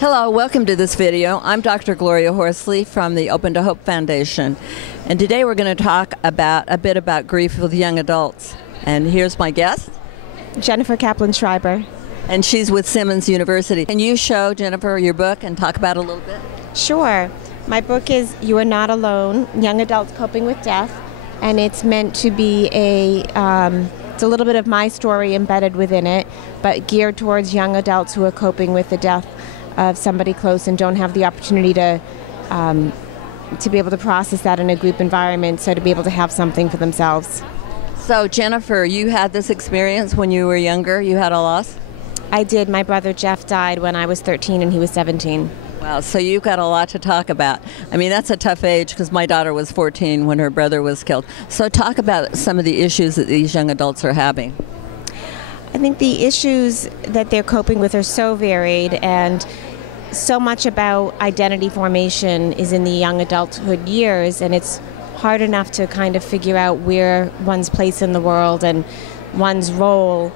Hello, welcome to this video. I'm Dr. Gloria Horsley from the Open to Hope Foundation, and today we're going to talk about a bit about grief with young adults. And here's my guest, Jennifer Kaplan-Schrieber. And she's with Simmons University. Can you show Jennifer your book and talk about it a little bit? Sure. My book is You Are Not Alone, Young Adults Coping with Death, and it's meant to be it's a little bit of my story embedded within it, but geared towards young adults who are coping with the death of somebody close and don't have the opportunity to be able to process that in a group environment, so to be able to have something for themselves. So Jennifer, you had this experience when you were younger. You had a loss? I did. My brother Jeff died when I was 13 and he was 17. Wow, so you've got a lot to talk about. I mean, that's a tough age because my daughter was 14 when her brother was killed. So talk about some of the issues that these young adults are having. I think the issues that they're coping with are so varied, and so much about identity formation is in the young adulthood years, and it's hard enough to kind of figure out where one's place in the world and one's role,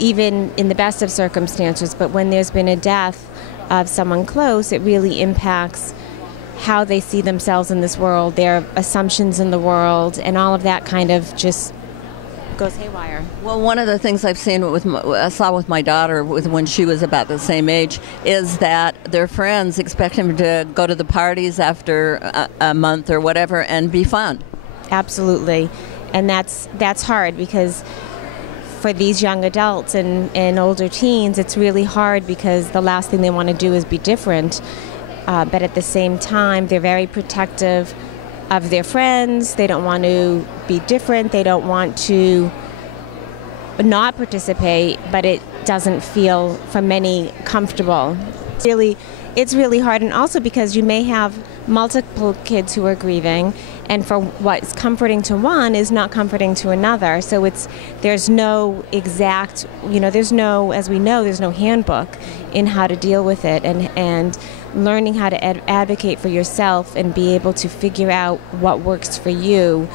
even in the best of circumstances. But when there's been a death of someone close, it really impacts how they see themselves in this world, their assumptions in the world, and all of that kind of just goes haywire. Well, one of the things I've seen I saw with my daughter when she was about the same age is that their friends expect them to go to the parties after a month or whatever and be fun. Absolutely, and that's hard because for these young adults and older teens, it's really hard because the last thing they want to do is be different. But at the same time, they're very protective of their friends. They don't want to be different. They don't want to not participate, but it doesn't feel, for many, comfortable. It's really hard, and also because you may have multiple kids who are grieving, and for what's comforting to one is not comforting to another. So there's no exact, as we know, there's no handbook in how to deal with it, and learning how to advocate for yourself and be able to figure out what works for you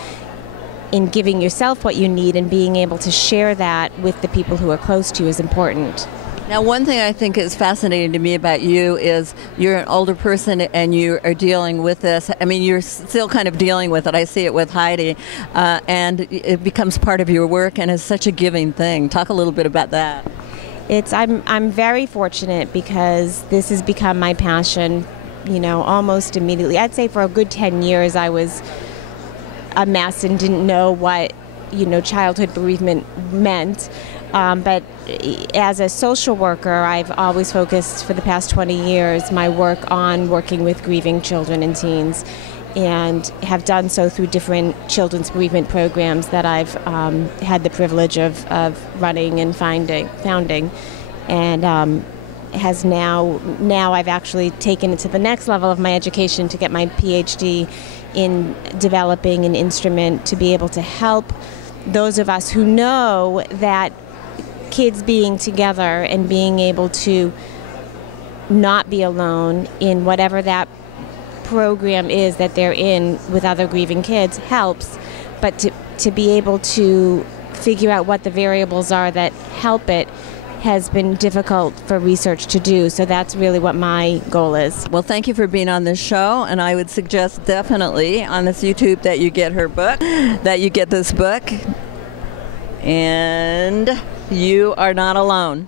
in giving yourself what you need and being able to share that with the people who are close to you is important. Now, one thing I think is fascinating to me about you is you're an older person and you are dealing with this. I mean, you're still kind of dealing with it. I see it with Heidi, and it becomes part of your work and is such a giving thing. Talk a little bit about that. I'm very fortunate because this has become my passion, almost immediately. I'd say for a good 10 years I was a mess and didn't know what, childhood bereavement meant. But as a social worker, I've always focused for the past 20 years my work on working with grieving children and teens, and have done so through different children's bereavement programs that I've had the privilege of running and founding, and has now I've actually taken it to the next level of my education to get my PhD in developing an instrument to be able to help those of us who know that kids being together and being able to not be alone in whatever that program is that they're in with other grieving kids helps, but to be able to figure out what the variables are that help it has been difficult for research to do. So that's really what my goal is. Well, thank you for being on this show, and I would suggest definitely on this YouTube that you get her book, that you get this book, and You Are Not Alone.